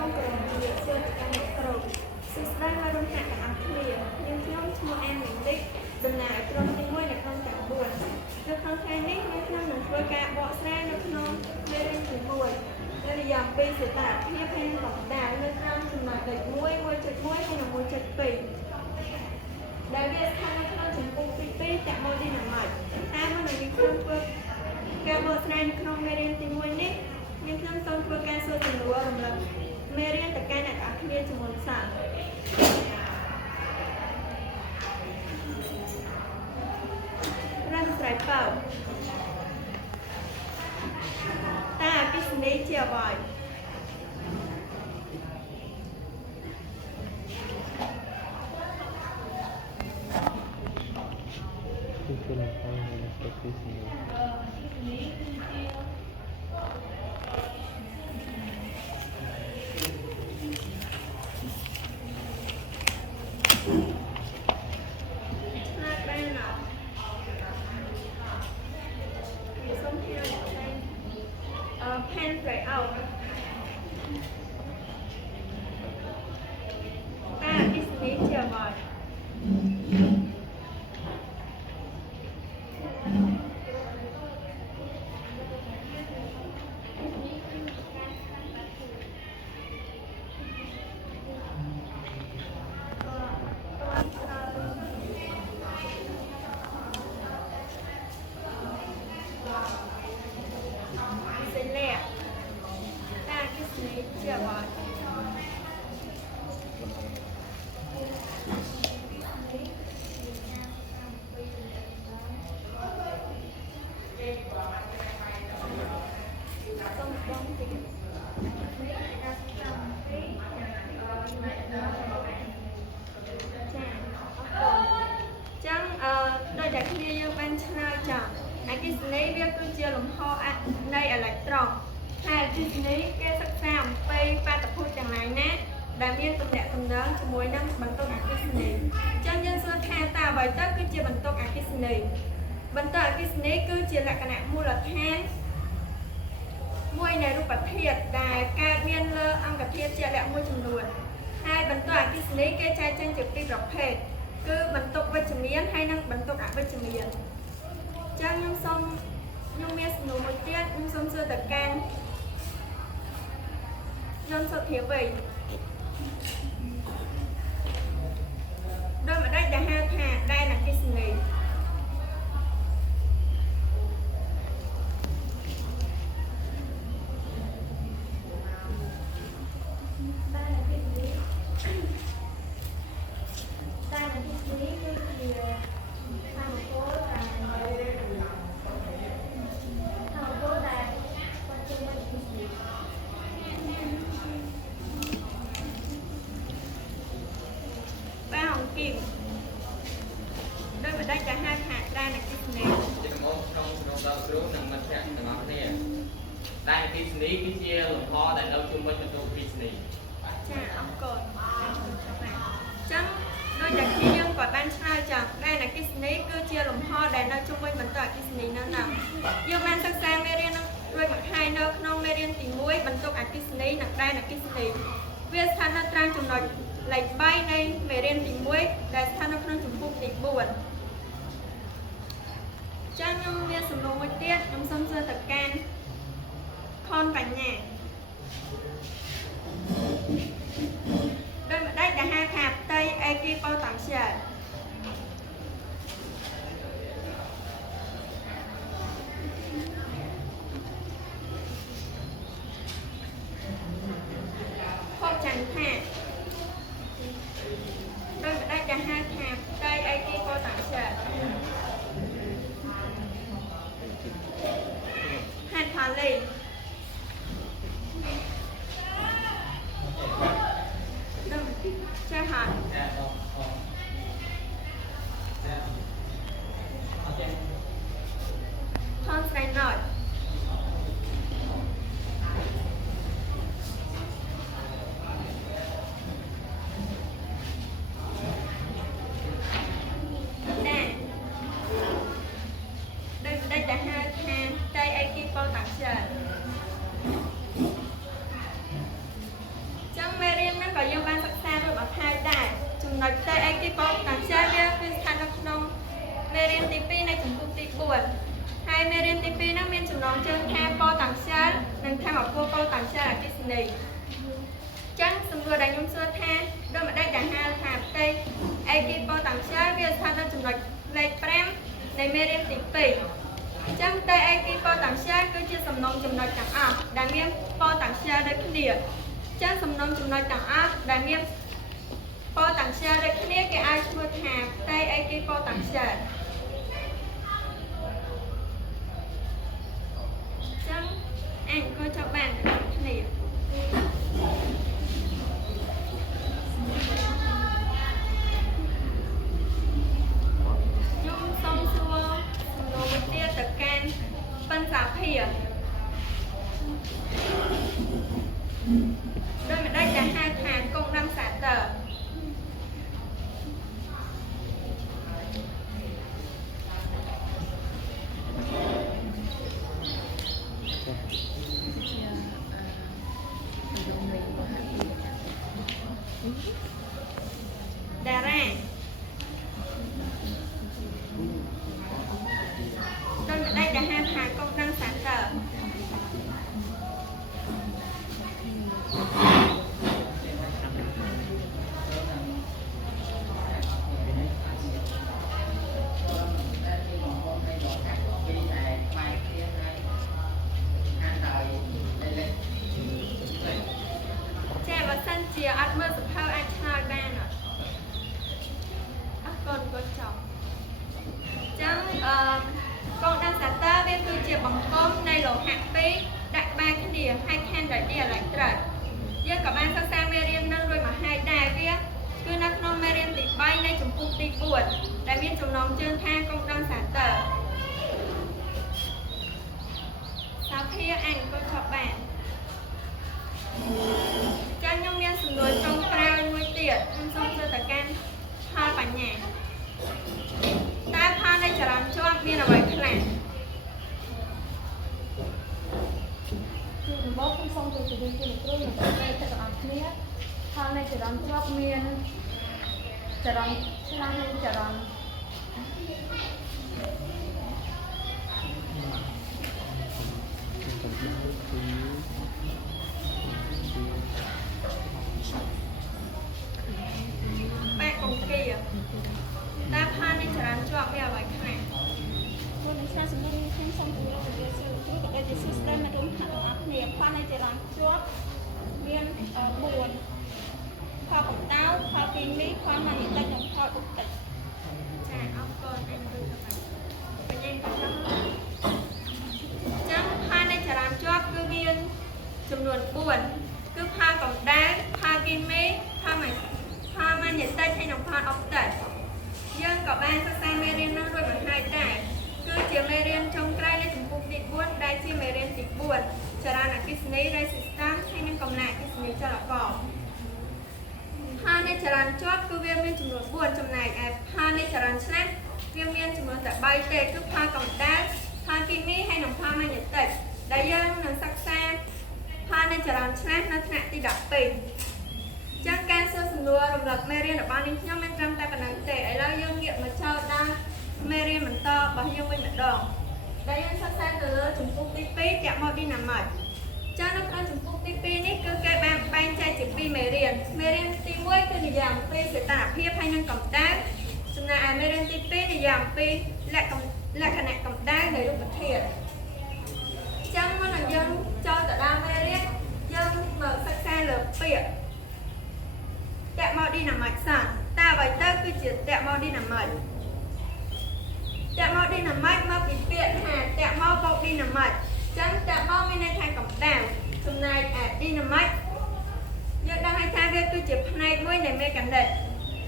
សូមគោរពជំរាបសួរទៅកាន់អ្នកគ្រូសួស្តីមករំខានទាំងអស់គ្នាខ្ញុំឈ្មោះអានមីលីកដំណើរឲ្យក្រុមទី1នៅក្នុងទាំង4នៅក្នុងថ្ងៃនេះខ្ញុំនឹងធ្វើការបកស្រាយនៅក្នុងមេរៀនទី1នៅរយៈពេលសតាភាពហើយនឹងកម្ដៅនៅក្នុងចំណុចលេខ1 1.1ហើយនិង 1.2 ដែលវាស្ថិតនៅក្នុងចំពោះទី2តាក់ម៉ូឌីណាមិកតែមុននឹងខ្ញុំធ្វើការបកស្រាយនៅក្នុងមេរៀនទី1នេះខ្ញុំសូមធ្វើការសួរសំណួររំលឹកមេរៀនទៅកាន់អ្នកនរគ្នាជាមុនសិនរំស្រ័យបើតើអគិសនីជាអ្វីគឺជាលំហនៃអគិសនីpen right out តើអគិសនីជាអ្វីដោយតែគ្នាយើងបានឆ្លើយចាអគិសនីវាគឺជាលំហនៃអេឡិចត្រូនហើយអគិសនីគេសិក្សាអំពីបាតុភូតទាំងឡាយណាដែលមានទំនាក់ទំនងជាមួយនឹងបន្ទុកអគ្គិសនីអញ្ចឹងយើងសួរថាតើអ្វីទៅគឺជាបន្ទុកអគ្គិសនីបន្ទុកអគ្គិសនីគឺជាលក្ខណៈមូលដ្ឋានមួយនៃរូបធាតុដែលកើតមានលើអង្គធាតុជាក់លាក់មួយចំនួនហើយបន្ទុកអគ្គិសនីគេចែកចេញជាពីរប្រភេទគឺបន្ទុកវិជ្ជមានហើយនិងបន្ទុកអវិជ្ជមានអញ្ចឹងខ្ញុំមានសំណួរមួយទៀតខ្ញុំសូមសួរទៅកាន់ខ្ញុំសុធាវីដោយម្ដេចដែលហៅថាដែនអគ្គិសនីដោយម្ដេចដែលហៅថាដែនអគ្គិសនីជាមកក្នុងដល់គ្រូនិងមិត្តភក្តិទាំងអស់គ្នាដែនអគ្គិសនីគឺជាលំហដែលនៅជុំវិញបន្ទុកអគ្គិសនីចាអរគុណអញ្ចឹងដោយតែគ្នាយើងក៏បានឆ្លើយចាដែនអគ្គិសនីគឺជាលំហដែលនៅជុំវិញបន្ទុកអគ្គិសនីនៅណាយើងបានសិក្សាមេរៀននឹងរួចមកហើយនៅក្នុងមេរៀនទី1បន្ទុកអគ្គិសនីនិងដែនអគ្គិសនីវាស្ថិតនៅត្រង់ចំណុចលេខ3នៃមេរៀនទី1ដែលស្ថិតនៅក្នុងជំពូកទី4ចា៎ខ្ញុំមានសំណួរមួយទៀតខ្ញុំសូមសួរទៅកាន់ខនបញ្ញាដោយម្ដេចដែលហៅថាផ្ទៃអេគីប៉ូតាំងស្យាលហូបចាញ់ថាដោយម្ដេចដែលហៅថាផ្ទៃអេគីប៉ូតាំងស្យាលហេតុផលីចាហ่ะថនស្រ័យណត់ ចំណុចផ្ទៃឯកីប៉ុតាំងជាវាគឺស្ថិតនៅក្នុងមេរៀនទី2នៃចំពោះទី4ហើយមេរៀនទី2នោះមានចំណងជើងថាប៉ុតាំងជានិងថាមពលប៉ុតាំងជាអគ្គិសនីចឹងសំណួរដែលខ្ញុំសួរថាដូចម្ដេចដែលហៅថាផ្ទៃឯកីប៉ុតាំងជាវាស្ថិតនៅចំណុចលេខ5នៃមេរៀនទី2ចឹងផ្ទៃឯកីប៉ុតាំងជាគឺជាសំណុំចំណុចទាំងអស់ដែលមានប៉ុតាំងជាដូចគ្នាចឹងសំណុំចំណុចទាំងអស់ដែលមានប៉ុតាំងជាដូចគ្នាគេអាចឈ្មោះថាផ្ទៃឯកីប៉ុតាំងជាចឹងអង្គុយចាប់បានទាំងគ្នាខ្ញុំសូមសួរសំណួរមួយទៀតទៅកាន់ប៉ិនសាភាដូចម្ដេចដែលហៅថាកុងដាំសាទ័រតារាដូចម្ដេចដែលហៅថាកុងដាំសាទ័រជាអត់មើលសភៅអាចឆ្លើយបានអត់អរគុណគាត់ចង់ចឹងកងដាំសាទ័រវាគឺជាបង្កប់នៃលោហៈពីរដាក់ក្បែរគ្នាហើយខណ្ឌដោយឌីអេឡិចត្រូតយើងក៏បានសិក្សាមេរៀននឹងរួចមកហើយដែរវាគឺនៅក្នុងមេរៀនទី3នៃចំពោះទី4ដែលមានចំណងជើងថាកងដាំសាទ័រសាភាអង្គគាត់ក៏បានចឹងខ្ញុំមានសំណួរចុងក្រោយមួយទៀតខ្ញុំសូមសួរទៅកាន់ផលបញ្ញាតើផលនៃចរន្តជាប់មានអ្វីខ្លះគឺដំបូងខ្ញុំសូមជម្រាបជូនលោកគ្រូនិងប្រិយមិត្តទាំងអស់គ្នាផលនៃចរន្តជាប់មានចរន្តឆ្លាស់និងចរន្តតើផលនៃចរន្តជាប់មានអ្វីខ្លះខ្ញុំនឹងឆ្លើយសំណួរនេះខ្ញុំសូមជម្រាបលោកគ្រូក៏ដូចជាសួស្តីមិត្តរួមថ្នាក់ទាំងអស់គ្នាផលនៃចរន្តជាប់មាន4ផលកម្ដៅផលគីមីផលម៉ាញ៉េទិកនិងផលអ៊ុបទិកចាអរគុណអង្គទៅតាមបញ្ញាក៏ចាំចឹងផលនៃចរន្តជាប់គឺមានចំនួន4គឺផលកម្ដៅផលគីមីផលម៉ាញ៉េទិកហើយនិងផលអ៊ុបទិកយើងក៏បានសិក្សាមេរៀននោះរួចមកហើយដែរគឺជាមេរៀនចុងក្រោយនៃចំពោះទី4ដែលជាមេរៀនទី4ចរន្តអគ្គិសនី resistance ហើយនិងកម្លាំងអគ្គិសនីចលករផលនៃចរន្តជាប់គឺវាមានចំនួន4ចំណែកឯផលនៃចរន្តឆ្លាស់វាមានចំនួនតែ3ទេគឺផលកម្ដៅផលគីមីហើយនិងផលម៉ាញ៉េទិកដែលយើងនឹងសិក្សាផលនៃចរន្តឆ្លាស់នៅថ្នាក់ទី12ចឹងការសួរសំណួររំលឹកមេរៀនរបស់នាងខ្ញុំមានត្រឹមតែប៉ុណ្ណឹងទេឥឡូវយើងងាកមកចូលដល់មេរៀនបន្តរបស់យើងវិញម្ដងដែលយើងសិក្សាទៅលើចំពោះទី2កាម៉ូឌីណាម៉ិតចឹងនៅក្នុងចំពោះទី2នេះគឺគេបានបែងចែកជា2មេរៀនទី1គឺនិយាយអំពីសីតុណ្ហភាពហើយនិងកម្ដៅចំណែកឯមេរៀនទី2និយាយអំពីលក្ខណៈកម្ដៅនៃរូបធាតុចឹងមុននឹងយើងចូលទៅដល់មេរៀនយើងមកសិក្សាលើពាក្យកាម៉ូឌីណាម៉ិតសិនតើអ្វីទៅគឺជាកាម៉ូឌីណាម៉ិតកាម៉ូឌីណាម៉ិតមកពីពាក្យថាកាម៉ូបូកឌីណាម៉ិតចឹងកាម៉ូមានន័យថាកម្ដៅចំណែកឯឌីណាម៉ិតយើងដឹងហើយថាវាគឺជាផ្នែកមួយនៃមេកានិក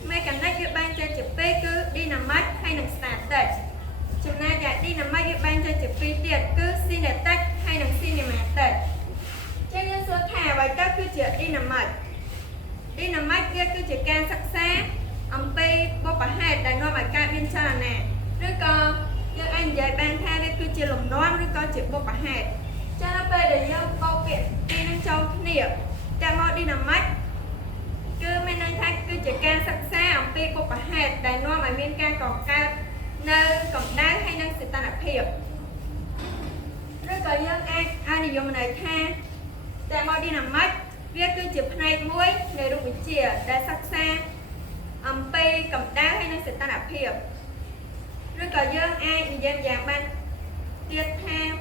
វាបែងចែកជា2គឺឌីណាម៉ិតហើយនិងស្តាទិកចំណែកឯឌីណាម៉ិតវាបែងចែកជា2ទៀតគឺស៊ីនេទិកហើយនិងស៊ីនេម៉ាទិកចឹងយើងសួរថាអ្វីទៅគឺជាឌីណាម៉ិតវាគឺជាការសិក្សាអំពីបុព្វហេតុដែលនាំឲ្យកើតមានចលនាឬក៏យើងអាចនិយាយបានថាវាគឺជាលំនាំឬក៏ជាបុព្វហេតុចឹងដល់ពេលដែលយើងបូកពាក្យពីរនឹងចូលគ្នាកាម៉ូឌីណាម៉ិតគឺមានន័យថាគឺជាការសិក្សាអំ còn cao nơi còn đá hay năng sự ta nạp hiệp rất có dân ai dùng này tha tại mọi đi nằm mắt việc cứ chụp này mũi để đụng bị chìa đã sắc xa pi cầm đá hay năng sự ta nạp hiệp rất có dân ai dân dạng ban tiếp theo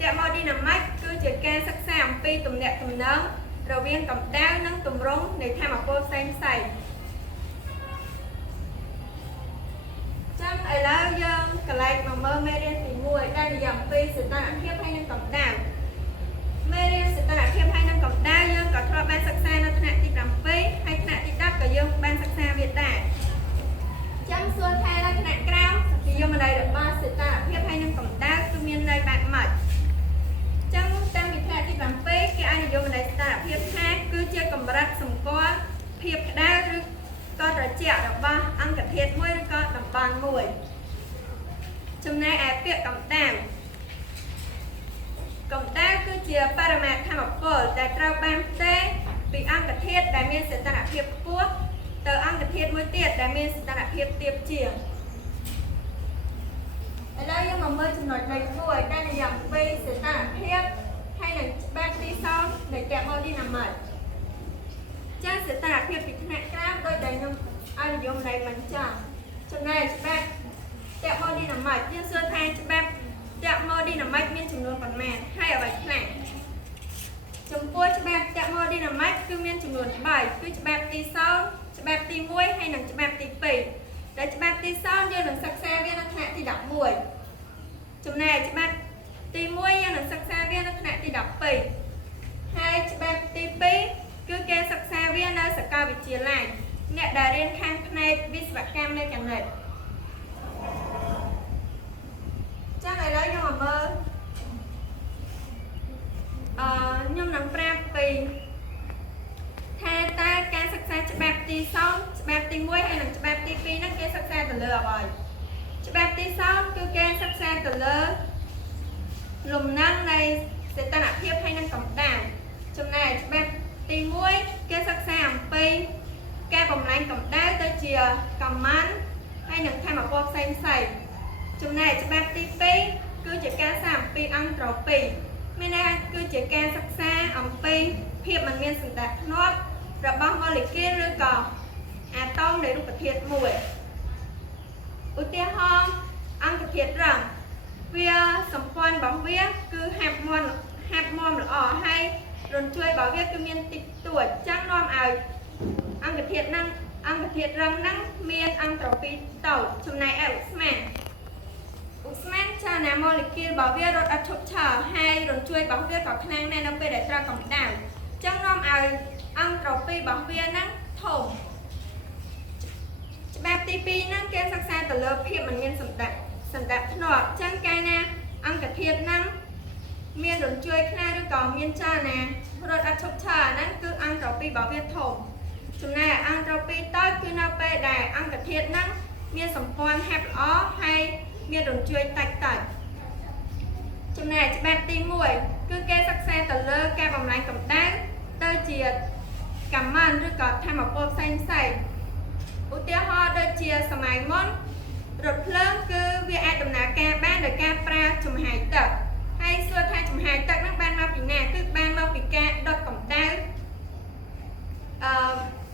tại mọi đi nằm mắt cứ chụp ca sắc xa pi tùm nẹ tùm nớm rồi viên cầm đá nâng tùm rung để tham một cô xanh xài trong ấy là dân cả lại mà mơ mê đen thì mùi đang đi dòng pi sự ta nạp hiệp hay năng cầm đá mê sự ta nạp hiệp hay năng cầm đá dân có thọ ban sắc xa nó thạ tịp làm pi hay thạ tịp đắp cả dân ban sắc xa Việt Đà trong xuân thay là thạ cao thì dân ở đây được ba sự ta nạp hiệp hay năng cầm đá cứ miên đây bạn mật trong tam bị thạ tịp làm pi cái anh dân ở đây sự ta nạp hiệp ha cứ chơi cầm bát sầm có hiệp đá rồi có trở chẹo được ba ăn cả thiệt muối có đồng bàn mùi trong này áp việc cầm đá cứ chia paramet tham một phở để trao ban tê bị ăn cả thiệt đại miên sẽ ta nạp hiệp quốc từ ăn cả thiệt muối tiệt đại miên sẽ ta nạp hiệp tiệp chìa ở đây nhưng mà mới trong nổi đầy mùi đây là dòng vi sẽ ta nạp hiệp hay là ban đi sau để kẹp màu đi nằm mệt chắc sẽ ta nạp hiệp bị thân hạng khác đôi đầy nhưng ai dùng này mình chẳng trong này bạn kẹp màu đi nằm mệt nhưng xưa thay cho bạn kẹp màu đi nằm mệt miên chùm luôn còn mẹ hay ở bạch này chùm cua cho bạn kẹp màu đi nằm mệt cứ miên chùm luôn bảy cứ cho bạn đi sau cho bạn đi muối hay là cho bạn đi pỉ để cho bạn đi sau như là sắc xa viên nó thạ thì đọc mùi chùm này cho bạn đi muối như là sắc xa viên nó thạ thì đọc pỉ hay cho bạn đi pỉ cứ kê sắc xa viên nơi sẽ cao bị chia lại nè đà đến khang này vis và cam lên càng này chắc này đấy nhưng mà mơ nhưng nằm pra vì thay ta can sắc xa cho bạp tì xong cho bạp tì muối hay là cho bạp tì phi nó kê sắc xa từ lừa rồi cho bạp tì xong cứ kê sắc xa từ lừa lùm năng này sẽ ta nạp hiệp hay năng cầm đảo trong này cho bạp tì muối kê sắc xa ẩm phi ca bồng lanh cầm đá tới chìa cầm mắn hay nâng thay một bọc xanh xài trong này cho bác tí phí cứ chỉ ca xa ẩm pi ăn trò pi mình này cứ chỉ ca sắc xa ẩm pi hiệp mình miên sừng đạt nốt rồi bóng vào lịch kia rư cò tông để được thiệt mùi ưu tiên hôm ăn thiệt rằng vì sầm quan bóng viết cứ hạp môn là hay rồi chơi bảo viết cứ miên tịch tuổi trắng non ảo ăn cái thiệt răng năng miên ăn trò pi tàu trong này Usman cha nè mô lịch kia bảo viết rồi đặt chụp chờ hay rồi chui bảo viết có khả năng này nó về để tra cổng đảo trong năm ăn trò pi bảo viết năng thủng bạp tipi năng kia sắc xa từ lớp hiệp mình miên sẵn đạp nọ chẳng cái nè ăn cái thiệt năng miên rồi chui khả năng được có miên cha nè rồi đặt chụp chờ năng cứ ăn trò pi bảo viết thủng chúng này ăn trò pi tới cứ nó về đài ăn cái thiệt năng miên sẵn quan hẹp ó hay miên đồn chơi tạch tạch trong này chị bạn tìm mùi cứ kê sắc xe tờ lơ ca vòng lạnh cầm đá tơ chìa cảm ơn rồi có thay một bột xanh xài ưu tiêu ho đơ chìa sầm mài món rột lớn cứ việc ai đầm ná ca bán đời ca pra chùm hải tật hay xưa thay chùm hải tật nó ban mau bị nè cứ ban mau bị ca đọt cầm đá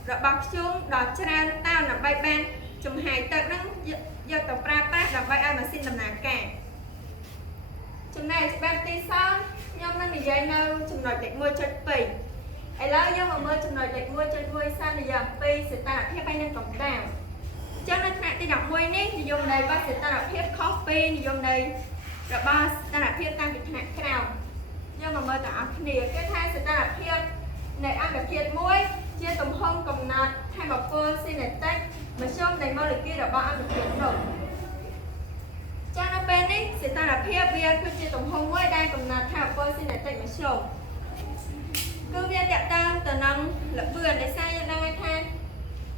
rồi bọc xuống đọt cho ra tao nằm bay ban chùm hải tật nó giờ tập ra phát là vai ai mà xin làm nào cả chừng này chị bạn tí sao nhưng mà mình dạy nào chừng nói đẹp mua cho pì ấy là nhưng mà mua chừng nói đẹp mua cho vui sao thì giờ pì sẽ tạo thêm bay nên cộng đảo cho nên hãy đi đọc môi ní thì dùng này ba sẽ tạo thêm coffee thì dùng này rồi ba tạo thêm tăng cái hạt nào nhưng mà mới tạo nỉa cái hai sẽ tạo thêm này ăn được thiệt muối chia tầm hông cầm nạt hay mà phơ xin này tách mà xong này mơ lịch kia là bao ăn được thiệt rồi cho nó bên ấy sẽ ta là phía bia cứ chia tổng hông mới đang cầm nạt hay mà phơ xin này tách mà xong cứ viên đẹp tăng từ nắng lập vườn để sai cho đang ai than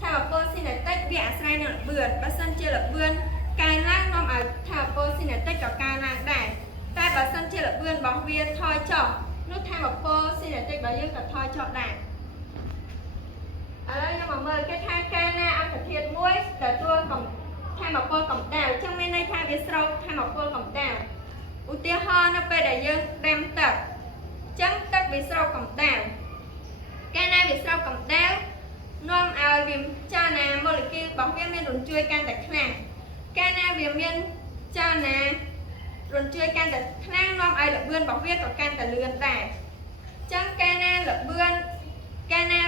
hay mà phơ xin này tách bia sai nó lập vườn bà sân chia lập vườn cài lang nằm ở thảo phơ xin này tách cả cài lang đài tại bà sân chia lập vườn bảo viên thôi chọn nút thay mà phơ xin này tách bà dương cả thôi chọn đài ở đây nhưng mà mời cái thang ca na ăn thật thiệt muối để chua ថាមពលកម្ដៅចឹងមានន័យថាវាស្រូបថាមពលកម្ដៅឧទាហរណ៍នៅពេលដែលយើងដាំទឹកចឹងទឹកវាស្រូបកម្ដៅកាលណាវាស្រូបកម្ដៅនាំឲ្យវាចលនាម៉ូលេគុលរបស់វាមានរញ្ជួយកាន់តែខ្លាំងកាលណាវាមានចលនារញ្ជួយកាន់តែខ្លាំងនាំឲ្យល្បឿនរបស់វាក៏កាន់តែលឿនដែរចឹងកាលណា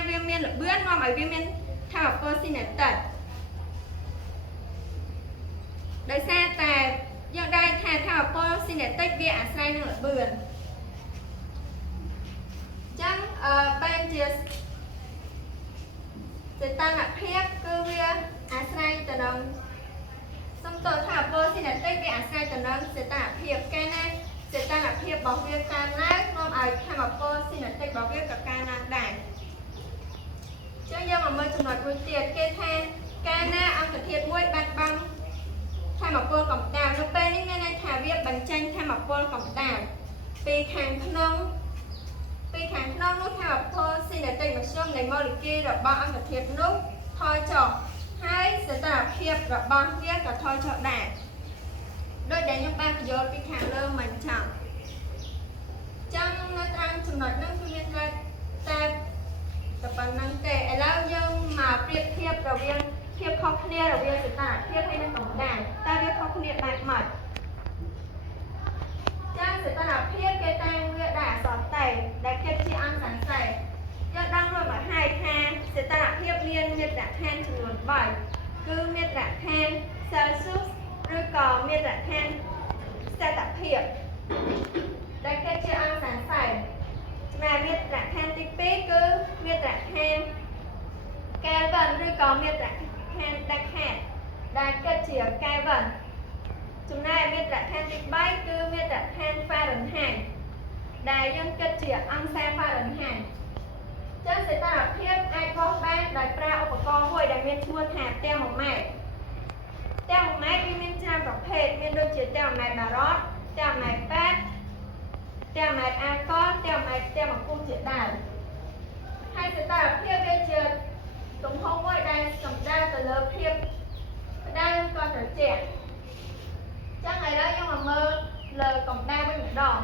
វាមានល្បឿននាំឲ្យវាមានថាមពលស៊ីនេតិកដោយសារតែយើងได้ថាថាមពលស៊ីនេតិកវាអាស្រ័យនឹងល្បឿនចឹងបែរជាសីតុណ្ហភាពគឺវាអាស្រ័យទៅនឹងសំទោសថាមពលស៊ីនេតិកវាអាស្រ័យទៅនឹងសីតុណ្ហភាពកាលណាសីតុណ្ហភាពរបស់វាកើនឡើងនាំឲ្យថាមពលស៊ីនេតិករបស់វាក៏កើនឡើងដែរចឹងយើងមកមើលចំណុចមួយទៀតគេថាកាលណាអង្គធាតុមួយបាត់បង់ថាមពលកម្ដៅនៅពេលនេះមានន័យថាវាបញ្ចេញថាមពលកម្ដៅពីខាងក្នុងនោះថាមពលស៊ីនេតិកមធ្យមនៃម៉ូលេគុលរបស់អង្គធាតុនោះថយចុះហើយសីតុណ្ហភាពរបស់វាក៏ថយចុះដែរដោយដែលខ្ញុំបានបញ្យល់ពីខាងលើមិនចឹងនៅត្រង់ចំណុចនោះគឺមានតែប៉ុណ្្នឹងទេឥឡូវយើងមកប្រៀបធៀបរវាងភាពខុសគ្នារវាងសីតុណ្ហភាពហើយនិងកម្ដៅតើវាខុសគ្នាបែបម៉េចចាសីតុណ្ហភាពគេតាំងវាដាក់អក្សរតេដែលគេជាអង្គសង្ស័យយើងដឹងរួចមកហើយថាសីតុណ្ហភាពមានមាត្រាដ្ឋានចំនួន3គឺមាត្រាដ្ឋាន Celsius ឬក៏មាត្រាដ្ឋានសេតភាពដែលគេជាអង្គសង្ស័យចំណែកមាត្រាដ្ឋានទី2គឺមាត្រាដ្ឋាន Kelvin ឬក៏មាត្រាដ្ឋាន Decad ដែលគិតជា Kelvin ចំណែកមាត្រាដ្ឋានទី3គឺមាត្រាដ្ឋាន Fahrenheit ដែលយើងគិតជាអង្សា Fahrenheit ចឹងសីតុណ្ហភាពអាចបោះបានដោយប្រើឧបករណ៍មួយដែលមានឈ្មោះថាទែម៉ូម៉ែត្រវាមានច្រើនប្រភេទមានដូចជាទែម៉ូម៉ែត្របារ៉តទែម៉ូម៉ែត្រប៉ែតទែម៉ូម៉ែត្រអាល់កុលទែម៉ូម៉ែត្រទែម៉ូគូជាដើមហើយសីតុណ្ហភាពវាជាទំហំមួយដែលសំដៅទៅលើភាពក្តៅក៏ត្រជាក់ចឹងឥឡូវយើងមកមើលលើកម្ដៅវិញម្ដង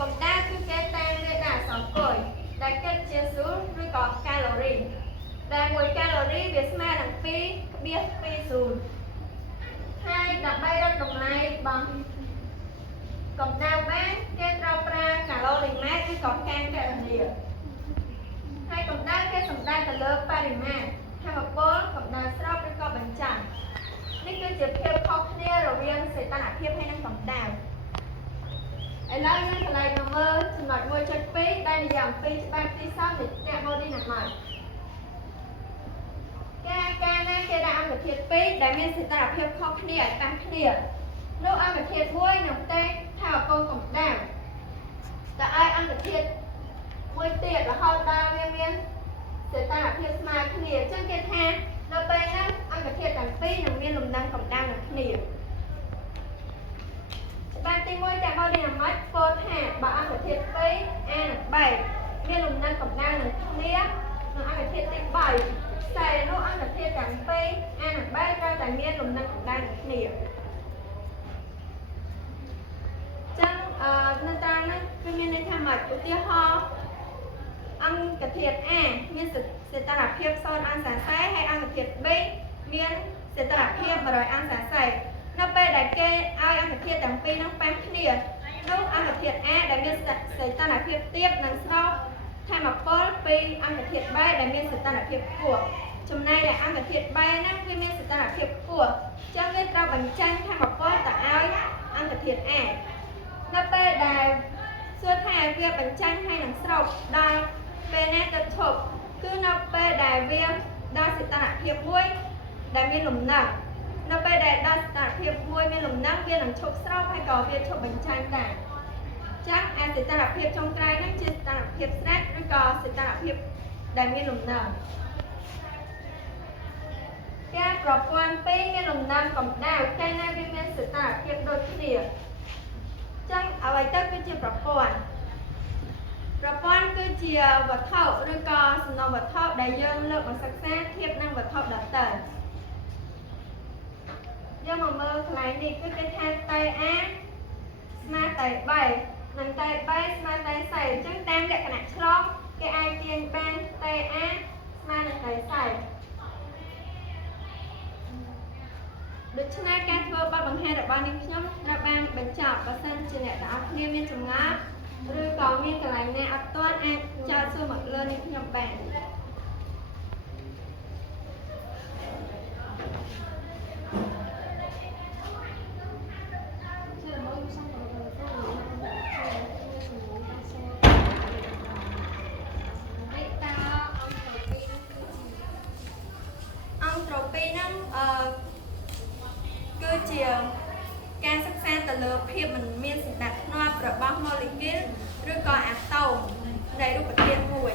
កម្ដៅគឺគេតាំងវាដាក់អក្សរគុយដែលគិតជា Joule ឬក៏កាឡូរីដែល1កាឡូរីវាស្មើនឹង 2.2 Joule ហើយដើម្បីរកតម្លៃរបស់កម្ដៅបានគេត្រូវប្រើកាឡូរីម៉ែត្រឬក៏ការគណនាហើយកម្ដៅគេសំដៅទៅលើបរិមាណថាមពលកម្ដៅស្រូបឬក៏បញ្ចាំងនេះគឺជាភាពខុសគ្នារវាងសីតុណ្ហភាពហើយនិងកម្ដៅឥឡូវយើងកន្លែងមកមើលចំណុច 1.2 ដែលនិយាយអំពីច្បាប់ទីផ្សារនៃtermodynamicsកាលណាគេដាក់អង្គធាតុ2ដែលមានសីតុណ្ហភាពខុសគ្នាឲ្យតាមគ្នានោះអង្គធាតុមួយនឹងផ្ទេរថាមពលកម្ដៅតែឲ្យអង្គធាតុមួយទៀតរហូតដល់វាមានសីតុណ្ហភាពស្មើគ្នាអញ្ចឹងគេថានៅពេលហ្នឹងអង្គធាតុទាំងពីរនឹងមានលំនឹងកម្ដៅនឹងគ្នាច្បាប់ទី1តែtermodynamicsពោលថាបើអង្គធាតុ2 A និង B មានលំនឹងកម្ដៅនឹងគ្នានឹងអង្គធាតុទី3តែនោះអង្គធាតុទាំងពីរ A និង B ត្រូវតែមានលំនឹងកម្ដៅនឹងគ្នាចឹងនៅតាមនេះគឺមានន័យថាម៉េចឧទាហរណ៍អង្គធាតុ A មានសីតុណ្ហភាព0អង្សាសេហើយអង្គធាតុ B មានសីតុណ្ហភាព100អង្សាសេនៅពេលដែលគេឲ្យអង្គធាតុទាំងពីរនោះប៉ះគ្នានោះអង្គធាតុ A ដែលមានសីតុណ្ហភាពទាបនឹងស្រូបថាមពលពីអង្គធាតុ B ដែលមានសីតុណ្ហភាពខ្ពស់ចំណែកឯអង្គធាតុ B ហ្នឹងវាមានសីតុណ្ហភាពខ្ពស់អញ្ចឹងវាត្រូវបញ្ចេញថាមពលទៅឲ្យអង្គធាតុ A នៅពេលដែលសួរថាវាបញ្ចេញហើយនឹងស្រូបដល់ពេលណាទៅឈប់គឺនៅពេលដែលវាដល់សីតុណ្ហភាពមួយដែលមានលំនឹងនៅពេលដែលដល់សីតុណ្ហភាពមួយមានលំនឹងវានឹងឈប់ស្រូបហើយក៏វាឈប់បញ្ចេញដែរចឹងអាសីតុណ្ហភាពចុងក្រោយហ្នឹងជាសីតុណ្ហភាពស្រេចឬក៏សីតុណ្ហភាពដែលមានលំនឹងការប្រព័ន្ធពីរមានលំនឹងកម្ដៅតែណាវាមានសីតុណ្ហភាពដូចគ្នាចឹងអ្វីទៅគឺជាប្រព័ន្ធគឺជាវត្ថុឬក៏សំណុំវត្ថុដែលយើងលើកមកសិក្សាធៀបនឹងវត្ថុដទៃ អ យកមកមើលកន្លែងនេះគឺគេថាតេអាស្មើតេ3និងតេ3ស្មើតេ4អញ្ចឹងតាមលក្ខណៈឆ្លងគេអាចទាញបានតេអាស្មើនឹងតេ4ដូច្នេះការធ្វើបទបង្ហាញរបស់នាងខ្ញុំត្រូវបានបញ្ចប់បើសិនជាអ្នកទាំងអស់គ្នាមានចម្ងល់ឬក៏មានកន្លែងណាអត់ទាន់អាចចោទសួរមកលើនាងខ្ញុំបានអង្គត្រូពីហ្នឹងគឺជាការសិក្សាទៅលើភាពមិនមានសណ្ដាប់ធ្នាប់របស់ម៉ូលេគុលឬក៏អាតូមនៃរូបធាតុមួយ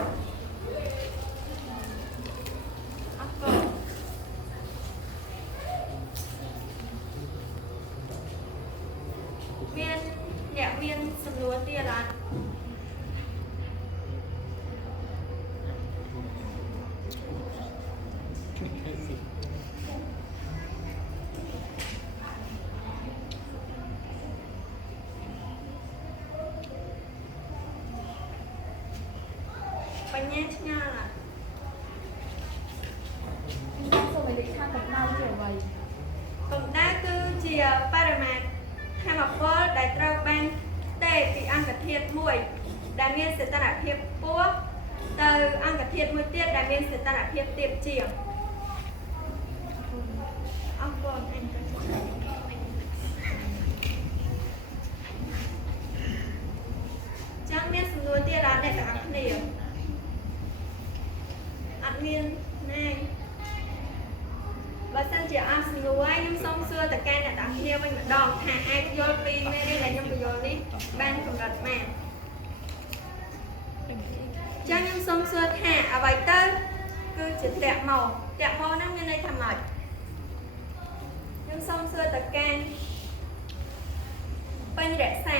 អរគុណមានអ្នកមានសំណួរទៀតអត់បញ្ញាឆ្ងល់អត់សូមនិយាយថាកម្ដៅជាអ្វីកម្ដៅគឺជាបរិមាណថាមពលដែលត្រូវបានទេពីអង្គធាតុមួយដែលមានសីតុណ្ហភាពខ្ពស់ទៅអង្គធាតុមួយទៀតដែលមានសីតុណ្ហភាពទាបជាងអរគុណអញ្ចឹងមានសំណួរទៀតដល់អ្នកទាំងអស់គ្នាអត់មានណាបើសិនជាអស់សំណួរហើយខ្ញុំសូមសួរទៅកាន់អ្នកទាំងអស់គ្នាវិញម្ដងថាអាចយល់ពីមេរៀនដែលខ្ញុំបញ្យល់នេះបានកម្រិតម៉េចចឹងខ្ញុំសូមសួរថាអ្វីទៅគឺជាតៈម៉ូហ្នឹងមានន័យថាម៉េចខ្ញុំសូមសួរទៅកាន់ពេញរក្សា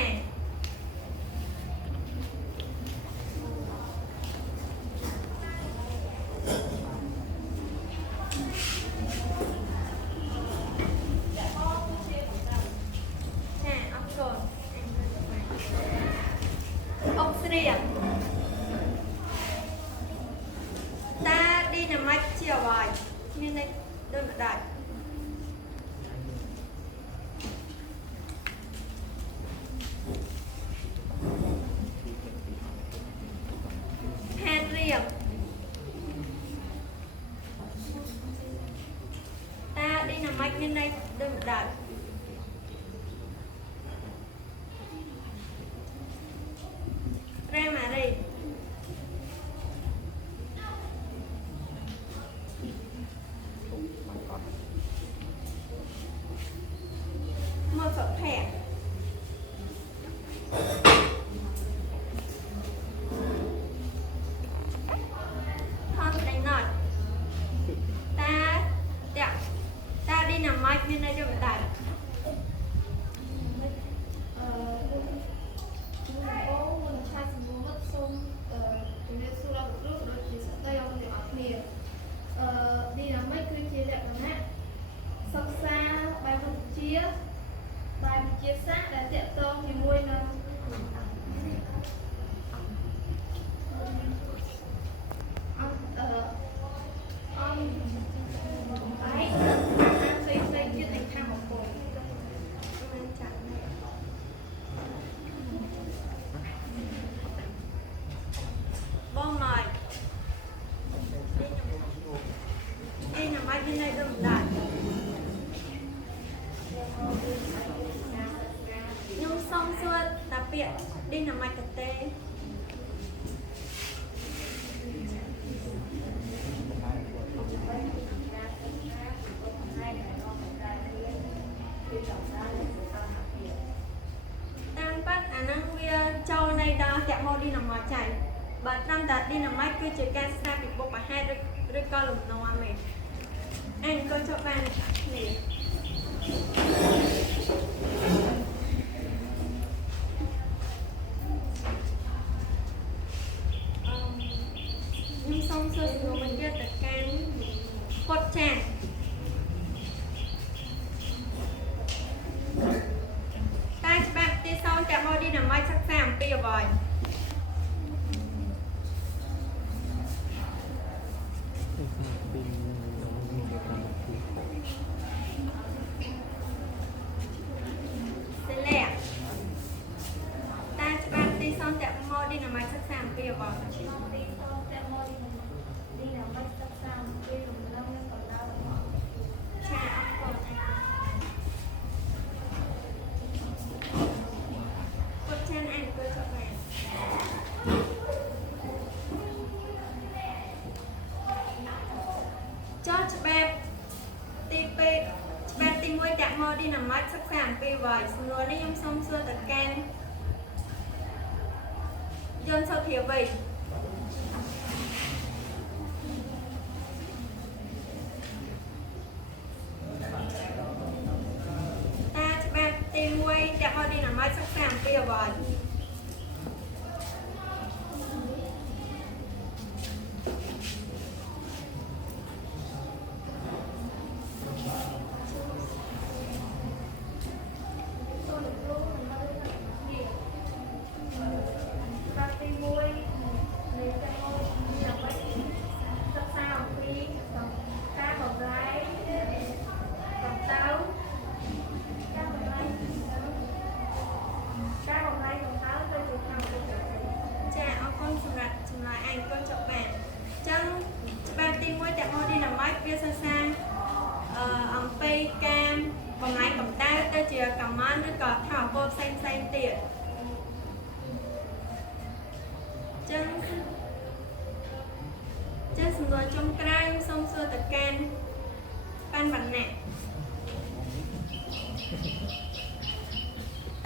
មានន័យដូចម្ដេចហេតុរៀងតាឌីណាមិកមានន័យដូចម្ដេចរ៉ាម៉ារីមកសុភ័ក្រថតដៃណត់តាឌីណាមិកមានន័យដូចម្ដេចបែបវិទ្យាសាស្ត្រដែលទាក់ទងជាមួយនឹងអង្គបែកផ្សេងទៀតនៃខាងអំពើបានចាក់បងម៉ៃណាម៉ៃមានន័យដូចម្ដេចខ្ញុំសូមសួរតាពាក្យឌីណាមិកតេតាមប៉ាត់អាហ្នឹងវាចូលនៃដល់តម៉ូឌីណាមិកចៃបើត្រឹមតែឌីណាមិកគឺជាការស្ដាប់ពីបុព្វហេតុឬក៏លំនាំឯងអង្គចូលចូលបាននេះ nhưng xong rồi rồi mình biết là cái cột chàng ពីនឹងមានកម្មវិធី សិលាតាច្បាប់ទីសន្តិមកឌីណាមិកសិក្សាអំពីអ្វី ទីសតតែមកនេះណាមិនសិក្សាអំពីរំលងនិងបណ្ដាលរបស់ ចាអរគុណពុទ្ធចានអានទៅចុះបានចុះច្បាប់ទី2ច្បាប់ទី1តាក់មកឌីណាមិកសិក្សាអំពីអ្វីសំណួរនេះខ្ញុំសូមសួរទៅកាន់យន្តសុធាវី តាច្បាប់ទី1តាក់មកឌីណាមិកសិក្សាអំពីអ្វីច្បាប់ទី1នៃតាក់មកឌីណាមិកសិក្សាអំពីការបំលែងកំដៅ ការបំលែងកំដៅទៅជាកម្មវិធីចាអរគុណសម្រាប់ចម្លើយឯងកូនចុះបានអញ្ចឹងច្បាប់ទី1តាក់មកឌីណាមិកវាសរសេរអំពីការបំលែងកម្ដៅទៅជាកម្មន្តឬក៏ថាវពលផ្សេងទៀតអញ្ចឹងសំណួរចុងក្រោយខ្ញុំសូមសួរទៅកាន់ប៉ាន់វណ្ណៈ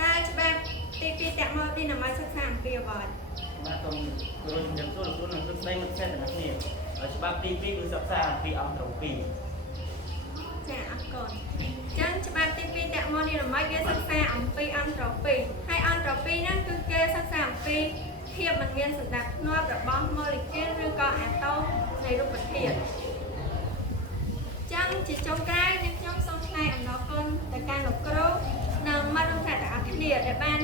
តាច្បាប់ទី2តាក់មកឌីណាមិកសិក្សាអំពីអ្វី បាទសូមគោរពជំរាបសួរលោកគ្រូនិងសិស្សស្ដីមិត្តភក្តិទាំងអស់គ្នាច្បាប់ទី2គឺសិក្សាអំពីអង្គត្រង់2 ចាអរគុណអញ្ចឹងច្បាប់ទី2តាក់មកឌីណាមិកវាសិក្សាអំពីអង្គត្រង់2ហើយអង្គត្រង់2ហ្នឹងគឺគេសិក្សាអំពីភាពមិនមានសណ្ដាប់ធ្នាប់របស់ម៉ូលេគុលឬក៏អាតូមនៃរូបធាតុអញ្ចឹងជាចុងក្រោយខ្ញុំសូមថ្លែងអំណរគុណទៅកាន់លោកគ្រូនិងមិត្តរួមថ្នាក់ទាំងអស់គ្នាដែលបាន